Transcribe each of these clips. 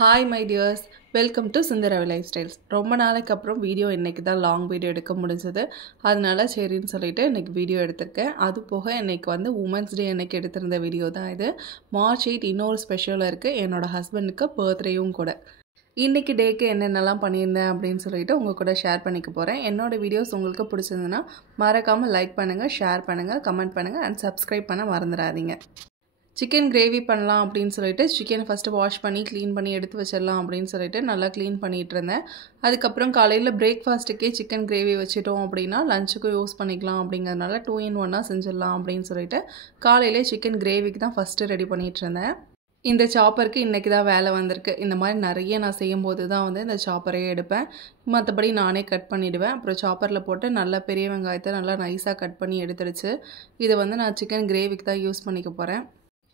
Hi my dears, welcome to Sundaravi Lifestyles. ரொம்ப நாளைக்கு அப்புறம் வீடியோ இன்னைக்கு தான் லாங் வீடியோ எடுக்க முடிஞ்சது. அதனால சரின்னு சொல்லிட்டு இன்னைக்கு வீடியோ எடுத்திருக்கேன். அது போக இன்னைக்கு வந்து உமன்ஸ் டே அன்னைக்கு எடுத்திருந்த வீடியோ தான் இது. மார்ச் 8 இன்னொரு ஸ்பெஷலாக இருக்குது. என்னோட ஹஸ்பண்டுக்கு பர்த்டேயும் கூட. இன்றைக்கி டேக்கு என்னென்னலாம் பண்ணியிருந்தேன் அப்படின்னு சொல்லிட்டு உங்கள் கூட ஷேர் பண்ணிக்க போகிறேன். என்னோடய வீடியோஸ் உங்களுக்கு பிடிச்சிருந்துன்னா மறக்காமல் லைக் பண்ணுங்கள், ஷேர் பண்ணுங்கள், கமெண்ட் பண்ணுங்கள் அண்ட் சப்ஸ்கிரைப் பண்ண மறந்துடாதீங்க. சிக்கன் கிரேவி பண்ணலாம் அப்படின்னு சொல்லிட்டு சிக்கனை ஃபஸ்ட்டு வாஷ் பண்ணி க்ளீன் பண்ணி எடுத்து வச்சிடலாம் அப்படின்னு சொல்லிட்டு நல்லா க்ளீன் பண்ணிகிட்டு இருந்தேன். அதுக்கப்புறம் காலையில் பிரேக்ஃபாஸ்ட்டுக்கே சிக்கன் கிரேவி வச்சுட்டோம் அப்படின்னா லஞ்சுக்கும் யூஸ் பண்ணிக்கலாம் அப்படிங்கிறதுனால 2 in 1 செஞ்சிடலாம் அப்படின்னு சொல்லிட்டு காலையிலே சிக்கன் கிரேவிக்கு தான் ஃபஸ்ட்டு ரெடி பண்ணிகிட்டு இருந்தேன். இந்த சாப்பருக்கு இன்றைக்கி தான் வேலை வந்திருக்கு. இந்த மாதிரி நிறைய நான் செய்யும்போது தான் வந்து இந்த சாப்பரையே எடுப்பேன். மற்றபடி நானே கட் பண்ணிவிடுவேன். அப்புறம் சாப்பரில் போட்டு நல்லா பெரிய வெங்காயத்தை நல்லா நைஸாக கட் பண்ணி எடுத்துடுச்சு. இதை வந்து நான் சிக்கன் கிரேவிக்கு தான் யூஸ் பண்ணிக்க போகிறேன்.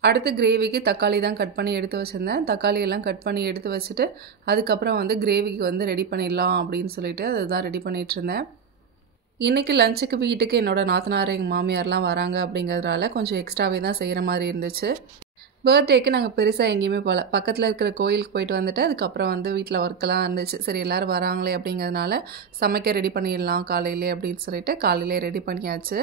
அடுத்து கிரேவிக்கு தக்காளி தான் கட் பண்ணி எடுத்து வச்சுருந்தேன். தக்காளி எல்லாம் கட் பண்ணி எடுத்து வச்சுட்டு அதுக்கப்புறம் வந்து கிரேவிக்கு வந்து ரெடி பண்ணிடலாம் அப்படின்னு சொல்லிட்டு அதுதான் ரெடி பண்ணிகிட்ருந்தேன். இன்றைக்கி லஞ்சுக்கு வீட்டுக்கு என்னோடய நாத்தனார் எங்கள் மாமியார்லாம் வராங்க அப்படிங்கிறதுனால கொஞ்சம் எக்ஸ்ட்ராவே தான் செய்கிற மாதிரி இருந்துச்சு. பர்த்டேக்கு நாங்கள் பெருசாக எங்கேயுமே போகல. பக்கத்தில் இருக்கிற கோயிலுக்கு போயிட்டு வந்துட்டு அதுக்கப்புறம் வந்து வீட்டில் ஒர்க்கெல்லாம் இருந்துச்சு. சரி எல்லோரும் வராங்களே அப்படிங்கிறதுனால சமைக்க ரெடி பண்ணிடலாம் காலையிலே அப்படின்னு சொல்லிட்டு காலையிலே ரெடி பண்ணியாச்சு.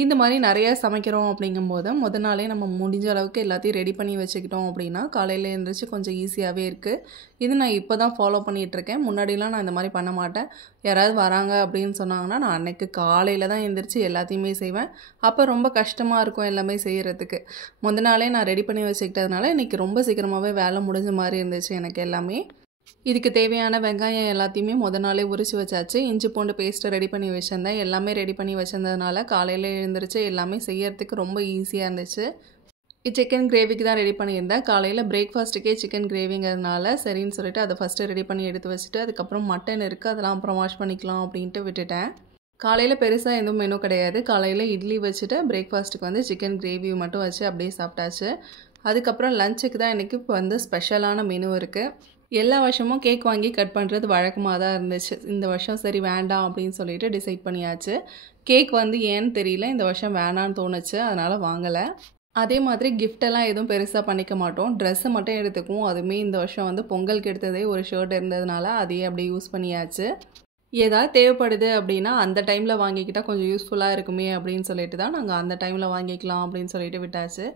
இந்த மாதிரி நிறையா சமைக்கிறோம் அப்படிங்கும்போது முதல் நாளே நம்ம முடிஞ்ச அளவுக்கு எல்லாத்தையும் ரெடி பண்ணி வச்சுக்கிட்டோம் அப்படின்னா காலையில் எழுந்திரிச்சு கொஞ்சம் ஈஸியாகவே இருக்குது. இது நான் இப்போ தான் ஃபாலோ பண்ணிகிட்ருக்கேன். முன்னாடிலாம் நான் இந்த மாதிரி பண்ண மாட்டேன். யாராவது வராங்க அப்படின்னு சொன்னாங்கன்னா நான் அன்றைக்கு காலையில் தான் எழுந்திரிச்சு எல்லாத்தையுமே செய்வேன். அப்போ ரொம்ப கஷ்டமாக இருக்கும் எல்லாமே செய்கிறதுக்கு. முதல் நாளே நான் ரெடி பண்ணி வச்சுக்கிட்டதுனால இன்றைக்கி ரொம்ப சீக்கிரமாகவே வேலை முடிஞ்ச மாதிரி இருந்துச்சு எனக்கு எல்லாமே. இதுக்கு தேவையான வெங்காயம் எல்லாத்தையுமே முதல் நாளே உரிச்சு வச்சாச்சு. இஞ்சி பூண்டு பேஸ்ட்டு ரெடி பண்ணி வச்சுருந்தேன். எல்லாமே ரெடி பண்ணி வச்சிருந்ததுனால காலையில் எழுந்திரிச்சு எல்லாமே செய்யறதுக்கு ரொம்ப ஈஸியாக இருந்துச்சு. சிக்கன் கிரேவிக்கு தான் ரெடி பண்ணியிருந்தேன். காலையில் பிரேக்ஃபாஸ்ட்டுக்கே சிக்கன் கிரேவிங்கிறதுனால சரின்னு சொல்லிட்டு அதை ஃபஸ்ட்டு ரெடி பண்ணி எடுத்து வச்சுட்டு அதுக்கப்புறம் மட்டன் இருக்குது அதெல்லாம் அப்புறம் வாஷ் பண்ணிக்கலாம் அப்படின்ட்டு விட்டுட்டேன். காலையில் பெருசாக எதுவும் மெனு கிடையாது. காலையில் இட்லி வச்சுட்டு பிரேக்ஃபாஸ்ட்டுக்கு வந்து சிக்கன் கிரேவி மட்டும் வச்சு அப்படியே சாப்பிட்டாச்சு. அதுக்கப்புறம் லஞ்சுக்கு தான் இன்றைக்கி வந்து ஸ்பெஷலான மெனு இருக்குது. எல்லா வருஷமும் கேக் வாங்கி கட் பண்ணுறது வழக்கமாக தான் இருந்துச்சு. இந்த வருஷம் சரி வேண்டாம் அப்படின்னு சொல்லிட்டு டிசைட் பண்ணியாச்சு. கேக் வந்து ஏன்னு தெரியல இந்த வருஷம் வேணான்னு தோணுச்சு, அதனால் வாங்கலை. அதே மாதிரி கிஃப்டெல்லாம் எதுவும் பெருசாக பண்ணிக்க மாட்டோம். ட்ரெஸ்ஸு மட்டும் எடுத்துக்குவோம். அதுவுமே இந்த வருஷம் வந்து பொங்கலுக்கு எடுத்ததே ஒரு ஷர்ட் இருந்ததுனால அதையே அப்படியே யூஸ் பண்ணியாச்சு. ஏதாவது தேவைப்படுது அப்படின்னா அந்த டைமில் வாங்கிக்கிட்டால் கொஞ்சம் யூஸ்ஃபுல்லாக இருக்குமே அப்படின்னு சொல்லிட்டு தான் நாங்கள் அந்த டைமில் வாங்கிக்கலாம் அப்படின்னு சொல்லிட்டு விட்டாச்சு.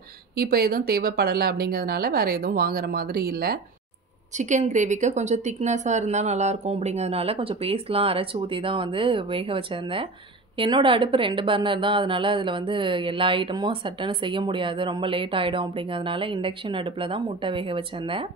இப்போ எதுவும் தேவைப்படலை அப்படிங்கிறதுனால வேறு எதுவும் வாங்குற மாதிரி இல்லை. சிக்கன் கிரேவிக்கு கொஞ்சம் திக்னஸாக இருந்தால் நல்லாயிருக்கும் அப்படிங்கிறதுனால கொஞ்சம் பேஸ்ட்லாம் அரைச்சி ஊற்றி தான் வந்து வேக வச்சுருந்தேன். என்னோடய அடுப்பு 2 பர்னர் தான். அதனால் அதில் வந்து எல்லா ஐட்டமும் சட்டுன்னு செய்ய முடியாது, ரொம்ப லேட் ஆகிடும் அப்படிங்கிறதுனால இண்டக்ஷன் அடுப்பில் தான் முட்டை வேக வச்சுருந்தேன்.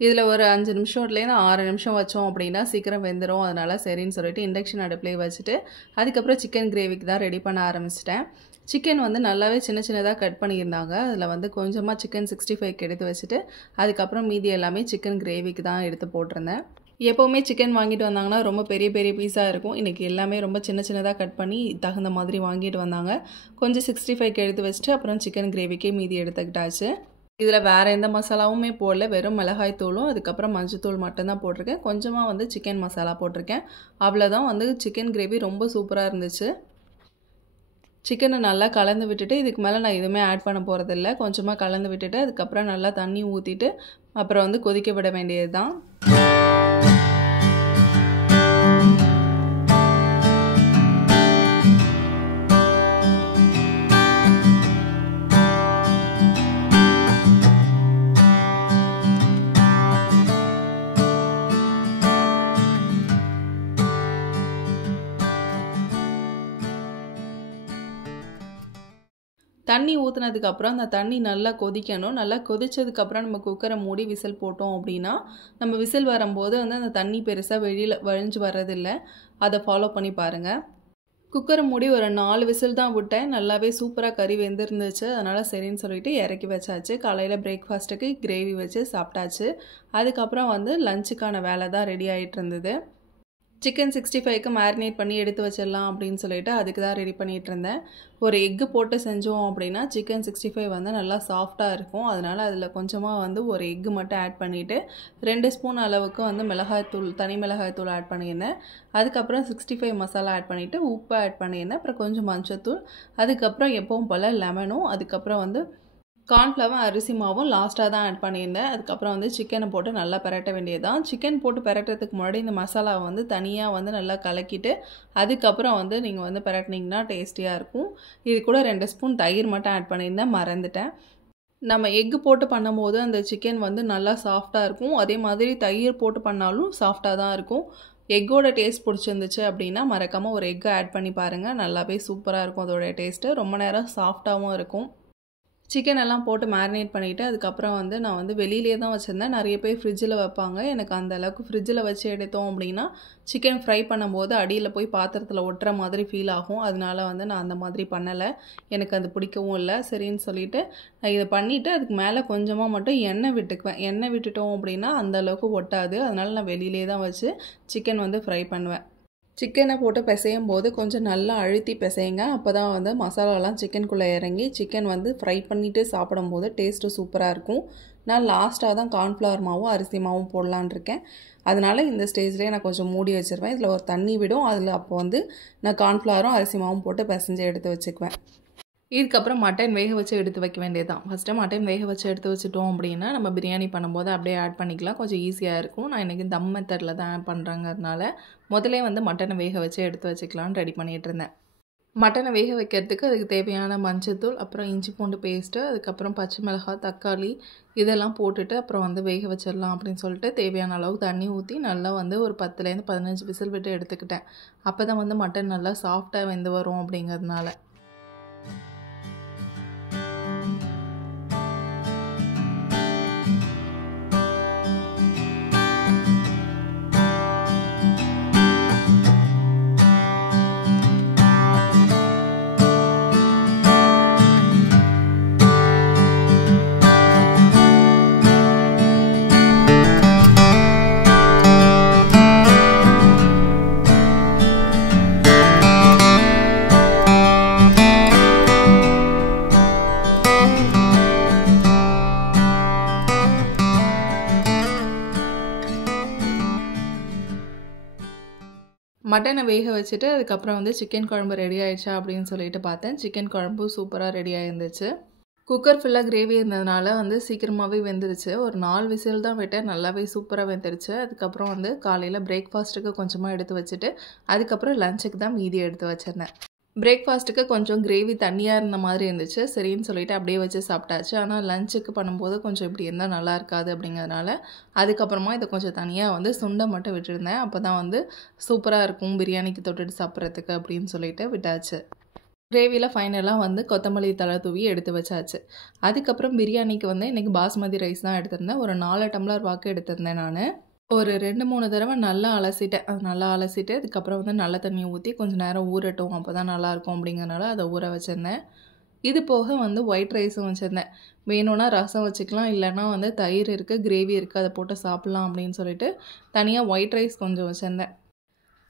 இதில் ஒரு 5 நிமிஷத்துலேருந்து 6 நிமிஷம் வச்சோம் அப்படின்னா சீக்கிரம் வெந்துடும். அதனால் சரின்னு சொல்லிட்டு இண்டக்ஷன் அடுப்புலேயே வச்சுட்டு அதுக்கப்புறம் சிக்கன் கிரேவிக்கு தான் ரெடி பண்ண ஆரம்பிச்சிட்டேன். சிக்கன் வந்து நல்லாவே சின்ன சின்னதாக கட் பண்ணியிருந்தாங்க. அதில் வந்து கொஞ்சமாக சிக்கன் 65க்கு எடுத்து வச்சுட்டு அதுக்கப்புறம் மீதி எல்லாமே சிக்கன் கிரேவிக்கு தான் எடுத்து போட்டிருந்தேன். எப்போவுமே சிக்கன் வாங்கிட்டு வந்தாங்கன்னா ரொம்ப பெரிய பெரிய பீஸாக இருக்கும். இன்றைக்கி எல்லாமே ரொம்ப சின்ன சின்னதாக கட் பண்ணி தகுந்த மாதிரி வாங்கிட்டு வந்தாங்க. கொஞ்சம் 65க்கு எடுத்து வச்சுட்டு அப்புறம் சிக்கன் கிரேவிக்கே மீதி எடுத்துக்கிட்டாச்சு. இதில் வேறு எந்த மசாலாவுமே போடல. வெறும் மிளகாய் தூளும் அதுக்கப்புறம் மஞ்சத்தூள் மட்டும்தான் போட்டிருக்கேன். கொஞ்சமாக வந்து சிக்கன் மசாலா போட்டிருக்கேன். அவ்வளோதான். வந்து சிக்கன் கிரேவி ரொம்ப சூப்பராக இருந்துச்சு. சிக்கனை நல்லா கலந்து விட்டுட்டு இதுக்கு மேலே நான் எதுவுமே ஆட் பண்ண போகிறதில்ல. கொஞ்சமாக கலந்து விட்டுட்டு அதுக்கப்புறம் நல்லா தண்ணி ஊற்றிட்டு அப்புறம் வந்து கொதிக்க விட வேண்டியது தான். தண்ணி ஊற்றுனதுக்கப்புறம் அந்த தண்ணி நல்லா கொதிக்கணும். நல்லா கொதித்ததுக்கப்புறம் நம்ம குக்கரை மூடி விசில் போட்டோம் அப்படின்னா நம்ம விசில் வரும்போது வந்து அந்த தண்ணி பெருசாக வெளியில் வழிஞ்சு வர்றதில்லை. அதை ஃபாலோ பண்ணி பாருங்கள். குக்கரை மூடி ஒரு 4 விசில் தான் விட்டேன். நல்லாவே சூப்பராக கறி வெந்திருந்துச்சு. அதனால் சரின்னு சொல்லிட்டு இறக்கி வச்சாச்சு. காலையில் பிரேக்ஃபாஸ்ட்டுக்கு கிரேவி வச்சு சாப்பிட்டாச்சு. அதுக்கப்புறம் வந்து லஞ்சுக்கான வேலை தான் ரெடி ஆகிட்டு இருந்தது. சிக்கன் 65க்கு மேரினேட் பண்ணி எடுத்து வச்சிடலாம் அப்படின்னு சொல்லிட்டு அதுக்கு தான் ரெடி பண்ணிகிட்டு இருந்தேன். ஒரு எக்கு போட்டு செஞ்சோம் அப்படின்னா சிக்கன் 65 வந்து நல்லா சாஃப்டாக இருக்கும். அதனால் அதில் கொஞ்சமாக வந்து ஒரு எக்கு மட்டும் ஆட் பண்ணிவிட்டு 2 ஸ்பூன் அளவுக்கு வந்து மிளகாய்த்தூள், தனி மிளகாய்த்தூள் ஆட் பண்ணியிருந்தேன். அதுக்கப்புறம் 65 மசாலா ஆட் பண்ணிவிட்டு உப்பு ஆட் பண்ணியிருந்தேன். அப்புறம் கொஞ்சம் மஞ்சத்தூள், அதுக்கப்புறம் எப்பவும் போல் லெமனும், அதுக்கப்புறம் வந்து கார்ன்ஃப்ளவரும் அரிசி மாவும் லாஸ்ட்டாக தான் ஆட் பண்ணியிருந்தேன். அதுக்கப்புறம் வந்து சிக்கனை போட்டு நல்லா பெரட்ட வேண்டியது தான். சிக்கன் போட்டு பெரட்டுறதுக்கு முன்னாடி இந்த மசாலாவை வந்து தனியாக வந்து நல்லா கலக்கிட்டு அதுக்கப்புறம் வந்து நீங்கள் வந்து பெரட்டினீங்கன்னா டேஸ்டியாக இருக்கும். இது கூட 2 ஸ்பூன் தயிர் மட்டும் ஆட் பண்ணியிருந்தேன், மறந்துட்டேன். நம்ம எக்கு போட்டு பண்ணும்போது அந்த சிக்கன் வந்து நல்லா சாஃப்டாக இருக்கும். அதே மாதிரி தயிர் போட்டு பண்ணாலும் சாஃப்டாக தான் இருக்கும். எக்கோட டேஸ்ட் பிடிச்சிருந்துச்சு அப்படின்னா மறக்காமல் ஒரு எக்கை ஆட் பண்ணி பாருங்கள். நல்லாவே சூப்பராக இருக்கும் அதோட டேஸ்ட்டு. ரொம்ப நேரம் சாஃப்டாகவும் இருக்கும். சிக்கன் எல்லாம் போட்டு மேரினேட் பண்ணிவிட்டு அதுக்கப்புறம் வந்து நான் வந்து வெளியிலே தான் வச்சுருந்தேன். நிறைய பேர் ஃப்ரிட்ஜில் வைப்பாங்க. எனக்கு அந்த அளவுக்கு ஃப்ரிட்ஜில் வச்சு எடுத்தோம் அப்படின்னா சிக்கன் ஃப்ரை பண்ணும்போது அடியில் போய் பாத்திரத்தில் ஒட்டுற மாதிரி ஃபீல் ஆகும். அதனால வந்து நான் அந்த மாதிரி பண்ணலை. எனக்கு அது பிடிக்கவும் இல்லை. சரின்னு சொல்லிவிட்டு நான் இதை பண்ணிவிட்டு அதுக்கு மேலே கொஞ்சமாக மட்டும் எண்ணெய் விட்டுக்குவேன். எண்ணெய் விட்டுட்டோம் அப்படின்னா அந்த அளவுக்கு ஒட்டாது. அதனால் நான் வெளியிலே தான் வச்சு சிக்கன் வந்து ஃப்ரை பண்ணுவேன். சிக்கனை போட்டு பிசையும் போது கொஞ்சம் நல்லா அழுத்தி பிசையுங்க. அப்போ தான் வந்து மசாலாலாம் சிக்கனுக்குள்ளே இறங்கி சிக்கன் வந்து ஃப்ரை பண்ணிவிட்டு சாப்பிடும்போது டேஸ்ட்டு சூப்பராக இருக்கும். நான் லாஸ்ட்டாக தான் கார்ன்ஃப்ளவர் மாவும் அரிசி மாவும் போடலான் இருக்கேன். அதனால் இந்த ஸ்டேஜ்லேயே நான் கொஞ்சம் மூடி வச்சுருவேன். இதில் ஒரு தண்ணி விடும். அதில் அப்போ வந்து நான் கார்ன்ஃப்ளவரும் அரிசி மாவும் போட்டு பிசைஞ்சு எடுத்து வச்சுக்குவேன். இதுக்கப்புறம் மட்டன் வேக வச்சு எடுத்து வைக்க வேண்டியது தான். ஃபஸ்ட்டு மட்டன் வேக வச்சு எடுத்து வச்சுட்டோம் அப்படின்னா நம்ம பிரியாணி பண்ணும்போது அப்படியே ஆட் பண்ணிக்கலாம். கொஞ்சம் ஈஸியாக இருக்கும். நான் இன்றைக்கி தம் மெத்தடில் தான் ஆட் பண்ணுறேங்கிறதுனால முதலே வந்து மட்டனை வேக வச்சு எடுத்து வச்சுக்கலான்னு ரெடி பண்ணிகிட்டு இருந்தேன். மட்டனை வேக வைக்கிறதுக்கு அதுக்கு தேவையான மஞ்சத்தூள், அப்புறம் இஞ்சி பூண்டு பேஸ்ட்டு, அதுக்கப்புறம் பச்சை மிளகாய், தக்காளி இதெல்லாம் போட்டுட்டு அப்புறம் வந்து வேக வச்சிடலாம் அப்படின்னு சொல்லிட்டு தேவையான அளவு தண்ணி ஊற்றி நல்லா வந்து ஒரு 10லேருந்து 15 விசில் விட்டு எடுத்துக்கிட்டேன். அப்போ தான் வந்து மட்டன் நல்லா சாஃப்டாக வெந்து வரும் அப்படிங்கிறதுனால. மட்டனை வேக வச்சுட்டு அதுக்கப்புறம் வந்து சிக்கன் குழம்பு ரெடி ஆயிடுச்சா அப்படின்னு சொல்லிட்டு பார்த்தேன். சிக்கன் குழம்பு சூப்பராக ரெடி ஆயிருந்துச்சு. குக்கர் ஃபுல்லாக கிரேவி இருந்ததுனால வந்து சீக்கிரமாகவே வெந்துருச்சு. ஒரு 4 விசில் தான் விட்டேன். நல்லாவே சூப்பராக வெந்துருச்சு. அதுக்கப்புறம் வந்து காலையில் பிரேக்ஃபாஸ்ட்டுக்கு கொஞ்சமாக எடுத்து வச்சுட்டு அதுக்கப்புறம் லஞ்சுக்கு தான் மீதி எடுத்து வச்சிருந்தேன். பிரேக்ஃபாஸ்ட்டுக்கு கொஞ்சம் கிரேவி தண்ணியாக இருந்த மாதிரி இருந்துச்சு. சரின்னு சொல்லிவிட்டு அப்படியே வச்சு சாப்பிட்டாச்சு. ஆனால் லஞ்சுக்கு பண்ணும்போது கொஞ்சம் இப்படி இருந்தால் நல்லா இருக்காது அப்படிங்கிறதுனால அதுக்கப்புறமா இதை கொஞ்சம் தனியாக வந்து சுண்டை மட்டும் விட்டுருந்தேன். அப்போ தான் வந்து சூப்பராக இருக்கும் பிரியாணிக்கு தொட்டுட்டு சாப்பிட்றதுக்கு அப்படின்னு சொல்லிட்டு விட்டாச்சு. கிரேவியில் ஃபைனலாக வந்து கொத்தமல்லி தழை தூவி எடுத்து வச்சாச்சு. அதுக்கப்புறம் பிரியாணிக்கு வந்து இன்றைக்கி பாஸ்மதி ரைஸ் தான் எடுத்திருந்தேன். ஒரு 4 டம்ளர் வாக்கு எடுத்திருந்தேன் நான். ஒரு 2-3 தடவை நல்லா அலசிட்டேன். அது நல்லா அலசிட்டு அதுக்கப்புறம் வந்து நல்ல தண்ணி ஊற்றி கொஞ்சம் நேரம் ஊறட்டும், அப்போ தான் நல்லாயிருக்கும் அப்படிங்கிறனால அதை ஊற வச்சுருந்தேன். இது போக வந்து ஒயிட் ரைஸும் வச்சுருந்தேன். வேணும்னா ரசம் வச்சுக்கலாம், இல்லைன்னா வந்து தயிர் இருக்குது, கிரேவி இருக்குது, அதை போட்டு சாப்பிட்லாம் அப்படின்னு சொல்லிட்டு தனியாக ஒயிட் ரைஸ் கொஞ்சம் வச்சுருந்தேன்.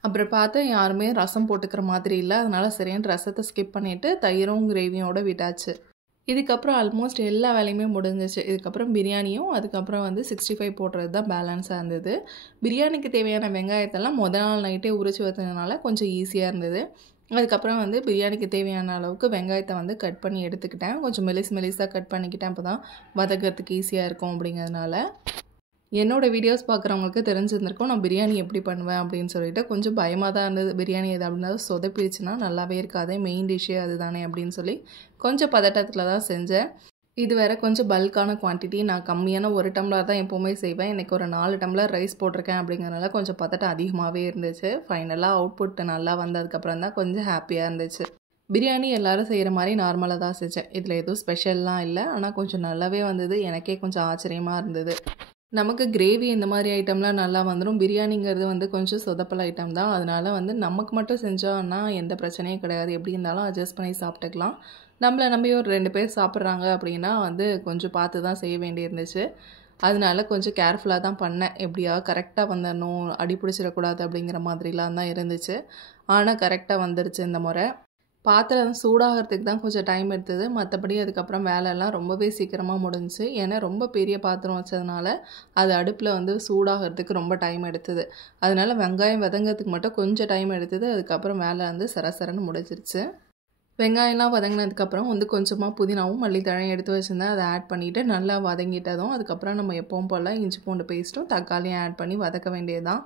அப்புறம் பார்த்தா யாருமே ரசம் போட்டுக்கிற மாதிரி இல்லை. அதனால் சரியான ரசத்தை ஸ்கிப் பண்ணிவிட்டு தயிரும் கிரேவியோடு விட்டாச்சு. இதுக்கப்புறம் ஆல்மோஸ்ட் எல்லா வேலையுமே முடிஞ்சிச்சு. இதுக்கப்புறம் பிரியாணியும் அதுக்கப்புறம் வந்து 65 போடுறது தான் பேலன்ஸாக இருந்தது. பிரியாணிக்கு தேவையான வெங்காயத்தெல்லாம் நாள் நைட்டே உரிச்சு வச்சதுனால கொஞ்சம் ஈஸியாக இருந்தது. அதுக்கப்புறம் வந்து பிரியாணிக்கு தேவையான அளவுக்கு வெங்காயத்தை வந்து கட் பண்ணி எடுத்துக்கிட்டேன். கொஞ்சம் மெலிசாக கட் பண்ணிக்கிட்டேன். அப்போ தான் வதக்கிறதுக்கு ஈஸியாக இருக்கும் அப்படிங்கிறதுனால. என்னோடய வீடியோஸ் பார்க்குறவங்களுக்கு தெரிஞ்சிருந்திருக்கும் நான் பிரியாணி எப்படி பண்ணுவேன் அப்படின்னு சொல்லிட்டு. கொஞ்சம் பயமாக தான் இருந்தது. பிரியாணி எது அப்படின்னா சொதப்பிடுச்சுன்னா நல்லாவே இருக்காது, மெயின் டிஷ்ஷே அதுதானே அப்படின்னு சொல்லி கொஞ்சம் பதட்டத்தில் தான் செஞ்சேன். இது வேறு கொஞ்சம் பல்கான குவான்டிட்டி. நான் கம்மியான 1 டம்ளர் தான் எப்போவுமே செய்வேன். இன்றைக்கி ஒரு 4 டம்ளர் ரைஸ் போட்டிருக்கேன் அப்படிங்கிறனால கொஞ்சம் பதட்டம் அதிகமாகவே இருந்துச்சு. ஃபைனலாக அவுட்புட் நல்லா வந்ததுக்கப்புறம் தான் கொஞ்சம் ஹாப்பியாக இருந்துச்சு. பிரியாணி எல்லோரும் செய்கிற மாதிரி நார்மலாக தான் செஞ்சேன். இதில் எதுவும் ஸ்பெஷல்லாம் இல்லை. ஆனால் கொஞ்சம் நல்லாவே வந்தது. எனக்கே கொஞ்சம் ஆச்சரியமாக இருந்தது. நமக்கு கிரேவி இந்த மாதிரி ஐட்டம்லாம் நல்லா வந்துடும். பிரியாணிங்கிறது வந்து கொஞ்சம் சொதப்பல் ஐட்டம் தான். அதனால் வந்து நமக்கு மட்டும் செஞ்சோன்னா எந்த பிரச்சனையும் கிடையாது. எப்படி இருந்தாலும் அட்ஜஸ்ட் பண்ணி சாப்பிட்டுக்கலாம். நம்மளை நம்பி ஒரு 2 பேர் சாப்பிட்றாங்க அப்படின்னா வந்து கொஞ்சம் பார்த்து தான் செய்ய வேண்டியிருந்துச்சு. அதனால கொஞ்சம் கேர்ஃபுல்லாக தான் பண்ணேன். எப்படியாவது கரெக்டாக வந்துடணும், அடி பிடிச்சிடக்கூடாது அப்படிங்கிற மாதிரிலாம் தான் இருந்துச்சு. ஆனால் கரெக்டாக வந்துருச்சு இந்த முறை. பாத்திரம் சூடாகிறதுக்கு தான் கொஞ்சம் டைம் எடுத்தது. மற்றபடி அதுக்கப்புறம் வேலையெல்லாம் ரொம்பவே சீக்கிரமாக முடிஞ்சுச்சு. ஏன்னா ரொம்ப பெரிய பாத்திரம் வச்சதுனால அது அடுப்பில் வந்து சூடாகிறதுக்கு ரொம்ப டைம் எடுத்தது. அதனால வெங்காயம் வதங்கிறதுக்கு மட்டும் கொஞ்சம் டைம் எடுத்தது. அதுக்கப்புறம் வேலை வந்து சரசரன்னு முடிஞ்சிருச்சு. வெங்காயம்லாம் வதங்கினதுக்கப்புறம் வந்து கொஞ்சமாக புதினாவும் மல்லித்தழையும் எடுத்து வச்சுருந்தேன். அதை ஆட் பண்ணிவிட்டு நல்லா வதங்கிட்டதும் அதுக்கப்புறம் நம்ம எப்பவும் போல் இஞ்சி பூண்டு பேஸ்ட்டும் தக்காளியும் ஆட் பண்ணி வதக்க வேண்டியது தான்.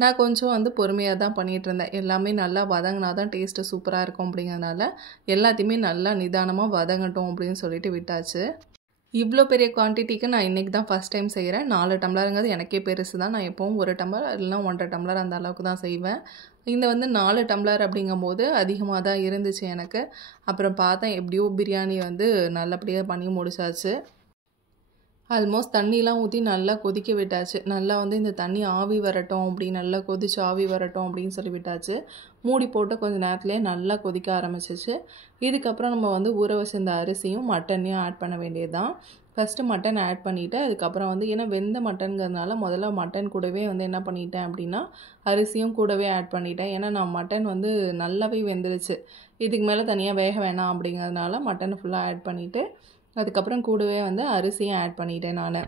நான் கொஞ்சம் வந்து பொறுமையாக தான் பண்ணிகிட்ருந்தேன். எல்லாமே நல்லா வதங்கினா தான் டேஸ்ட்டு சூப்பராக இருக்கும் அப்படிங்கிறதுனால எல்லாத்தையுமே நல்லா நிதானமாக வதங்கட்டும் அப்படின்னு சொல்லிட்டு விட்டாச்சு. இவ்வளோ பெரிய குவான்டிட்டிக்கு நான் இன்றைக்கி தான் ஃபஸ்ட் டைம் செய்கிறேன். 4 டம்ளருங்கிறது எனக்கே பெருசு தான். நான் எப்போவும் 1 டம்ளர் இல்லைனா 1.5 டம்ளர் அந்த அளவுக்கு தான் செய்வேன். இந்த வந்து 4 டம்ளர் அப்படிங்கும்போது அதிகமாக தான் இருந்துச்சு எனக்கு. அப்புறம் பார்த்தேன் எப்படியோ பிரியாணி வந்து நல்லபடியாக பண்ணி முடிச்சாச்சு. ஆல்மோஸ்ட் தண்ணிலாம் ஊற்றி நல்லா கொதிக்க விட்டாச்சு. நல்லா வந்து இந்த தண்ணி ஆவி வரட்டும் அப்படின்னு நல்லா கொதிச்சு ஆவி வரட்டும் அப்படின்னு சொல்லி விட்டாச்சு. மூடி போட்டு கொஞ்சம் நேரத்துலேயே நல்லா கொதிக்க ஆரம்பிச்சிச்சு. இதுக்கப்புறம் நம்ம வந்து ஊற வச்சிருந்த அரிசியும் மட்டனையும் ஆட் பண்ண வேண்டியது தான். ஃபஸ்ட்டு மட்டன் ஆட் பண்ணிவிட்டு அதுக்கப்புறம் வந்து ஏன்னா வெந்த மட்டனுங்கிறதுனால முதல்ல மட்டன் கூடவே வந்து என்ன பண்ணிட்டேன் அப்படின்னா அரிசியும் கூடவே ஆட் பண்ணிட்டேன். ஏன்னா நான் மட்டன் வந்து நல்லாவே வெந்துருச்சு. இதுக்கு மேலே தனியாக வேக வேணாம் அப்படிங்கிறதுனால மட்டனை ஃபுல்லாக ஆட் பண்ணிவிட்டு அதுக்கப்புறம் கூடவே வந்து அரிசியும் ஆட் பண்ணிட்டேன் நான்.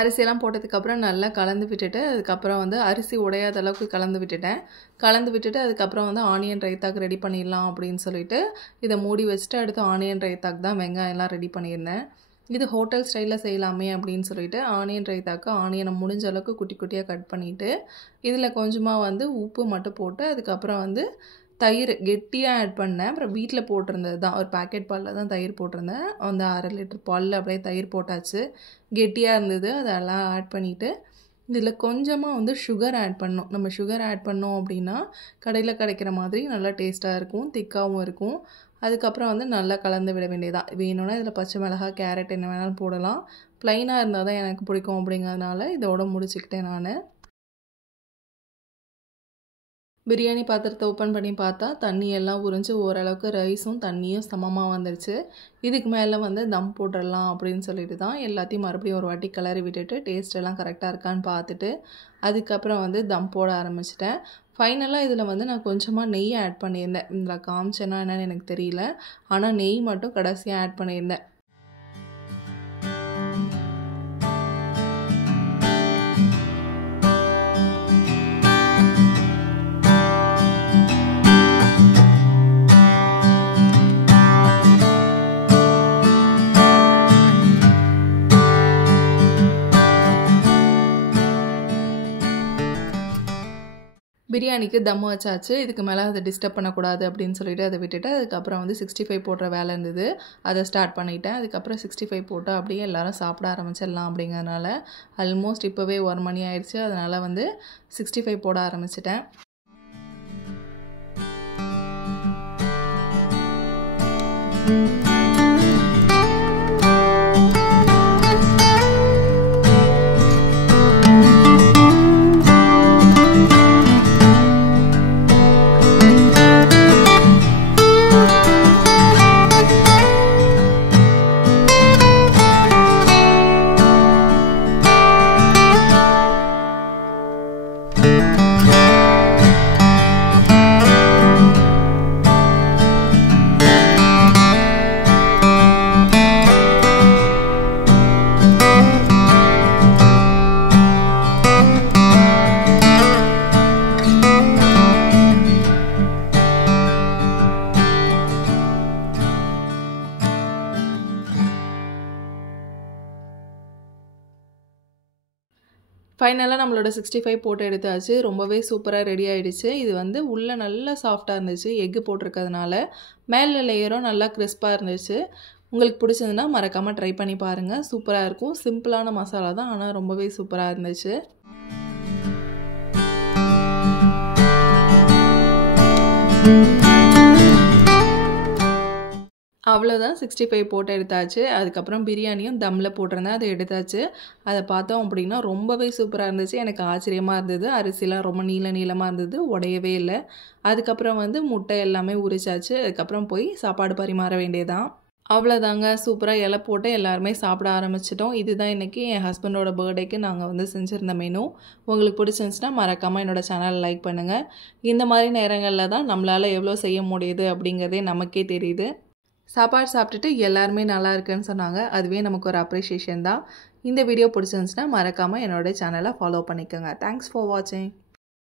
அரிசியெல்லாம் போட்டதுக்கப்புறம் நல்லா கலந்து விட்டுட்டு அதுக்கப்புறம் வந்து அரிசி உடையாத அளவுக்கு கலந்து விட்டுட்டு அதுக்கப்புறம் வந்து ஆனியன் ரைத்தாக்கு ரெடி பண்ணிடலாம் அப்படின்னு சொல்லிட்டு இதை மூடி வச்சுட்டு அடுத்து ஆனியன் ரைத்தாக்கு தான் வெங்காயம்லாம் ரெடி பண்ணியிருந்தேன். இது ஹோட்டல் ஸ்டைலில் செய்யலாமே அப்படின்னு சொல்லிட்டு ஆனியன் ரைத்தாக்கு ஆனியனை முடிஞ்ச அளவுக்கு குட்டி குட்டியாக கட் பண்ணிவிட்டு இதில் கொஞ்சமாக வந்து உப்பு மட்டும் போட்டு அதுக்கப்புறம் வந்து தயிர் கெட்டியாக ஆட் பண்ணேன். அப்புறம் வீட்டில் போட்டிருந்தது தான் ஒரு பேக்கெட் பாலில் தான் தயிர் போட்டிருந்தேன். அந்த 1/2 லிட்டர் பாலில் அப்படியே தயிர் போட்டாச்சு. கெட்டியாக இருந்தது. அதெல்லாம் ஆட் பண்ணிவிட்டு இதில் கொஞ்சமாக வந்து சுகர் ஆட் பண்ணணும். நம்ம சுகர் ஆட் பண்ணோம் அப்படின்னா கடையில் கிடைக்கிற மாதிரி நல்லா டேஸ்ட்டாக இருக்கும், திக்காகவும் இருக்கும். அதுக்கப்புறம் வந்து நல்லா கலந்து விட வேண்டியதான். வேணும்னா இதில் பச்சை மிளகாய் கேரட் என்ன வேணாலும் போடலாம். ப்ளைனாக இருந்தால் தான் எனக்கு பிடிக்கும் அப்படிங்கிறதுனால இதோட முடிச்சுக்கிட்டேன் நான். பிரியாணி பாத்திரத்தை ஓப்பன் பண்ணி பார்த்தா தண்ணி எல்லாம் உறிஞ்சு ஓரளவுக்கு ரைஸும் தண்ணியும் சமமாக வந்துருச்சு. இதுக்கு மேலே வந்து தம் போட்டுடலாம் அப்படின்னு சொல்லிட்டு தான் எல்லாத்தையும் மறுபடியும் ஒரு வாட்டி கிளறி விட்டுட்டு டேஸ்ட் எல்லாம் கரெக்டாக இருக்கான்னு பார்த்துட்டு அதுக்கப்புறம் வந்து தம் போட ஆரம்பிச்சிட்டேன். ஃபைனலாக இதில் வந்து நான் கொஞ்சமாக நெய் ஆட் பண்ணியிருந்தேன். இதில் காமிச்சேன்னா என்னன்னு எனக்கு தெரியல. ஆனால் நெய் மட்டும் கடைசியாக ஆட் பண்ணியிருந்தேன். பிரியாணிக்கு தம் வச்சாச்சு. இதுக்கு மேலே அதை டிஸ்டர்ப் பண்ணக்கூடாது அப்படின்னு சொல்லிட்டு அதை விட்டுட்டு அதுக்கப்புறம் வந்து 65 போடுற வேலை இருந்தது. அதை ஸ்டார்ட் பண்ணிட்டேன். அதுக்கப்புறம் 65 போட்டு அப்படியே எல்லோரும் சாப்பிட ஆரம்பிச்சிடலாம் அப்படிங்கிறதுனால ஆல்மோஸ்ட் இப்போவே 1 மணி ஆயிடுச்சு. அதனால் வந்து 65 போட ஆரம்பிச்சிட்டேன். ஃபைனலாக நம்மளோட 65 போட்டு எடுத்தாச்சு. ரொம்பவே சூப்பராக ரெடி ஆகிடுச்சு. இது வந்து உள்ளே நல்லா சாஃப்டாக இருந்துச்சு. எக்கு போட்டிருக்கிறதுனால மேலே லேயரும் நல்லா கிறிஸ்பாக இருந்துச்சு. உங்களுக்கு பிடிச்சதுன்னா மறக்காமல் ட்ரை பண்ணி பாருங்கள். சூப்பராக இருக்கும். சிம்பிளான மசாலா தான், ஆனால் ரொம்பவே சூப்பராக இருந்துச்சு. அவ்வளோதான் 65 போட்டு எடுத்தாச்சு. அதுக்கப்புறம் பிரியாணியும் தம்மில் போட்டிருந்தேன், அதை எடுத்தாச்சு. அதை பார்த்தோம் அப்படின்னா ரொம்பவே சூப்பராக இருந்துச்சு. எனக்கு ஆச்சரியமாக இருந்தது. அரிசிலாம் ரொம்ப நீளமாக இருந்தது, உடையவே இல்லை. அதுக்கப்புறம் வந்து முட்டை எல்லாமே உரிச்சாச்சு. அதுக்கப்புறம் போய் சாப்பாடு பரிமாற வேண்டியதான். அவ்வளோதாங்க, சூப்பராக இலை போட்டு எல்லாருமே சாப்பிட ஆரம்பிச்சிட்டோம். இதுதான் இன்றைக்கி என் ஹஸ்பண்டோட பர்த்டேக்கு நாங்கள் வந்து செஞ்சுருந்த மெனு. உங்களுக்கு பிடிச்சிருந்துச்சுன்னா மறக்காமல் என்னோடய சேனலை லைக் பண்ணுங்கள். இந்த மாதிரி நேரங்களில் தான் நம்மளால் எவ்வளோ செய்ய முடியுது அப்படிங்கிறதே நமக்கே தெரியுது. சாப்பாடு சாப்பிட்டுட்டு எல்லாருமே நல்லா இருக்குன்னு சொன்னாங்க. அதுவே நமக்கு ஒரு அப்ரிஷியேஷன் தான். இந்த வீடியோ பிடிச்சிருந்துச்சுன்னா மறக்காமல் என்னோடய சேனலை ஃபாலோ பண்ணிக்கோங்க. தேங்க்ஸ் ஃபார் வாட்சிங்.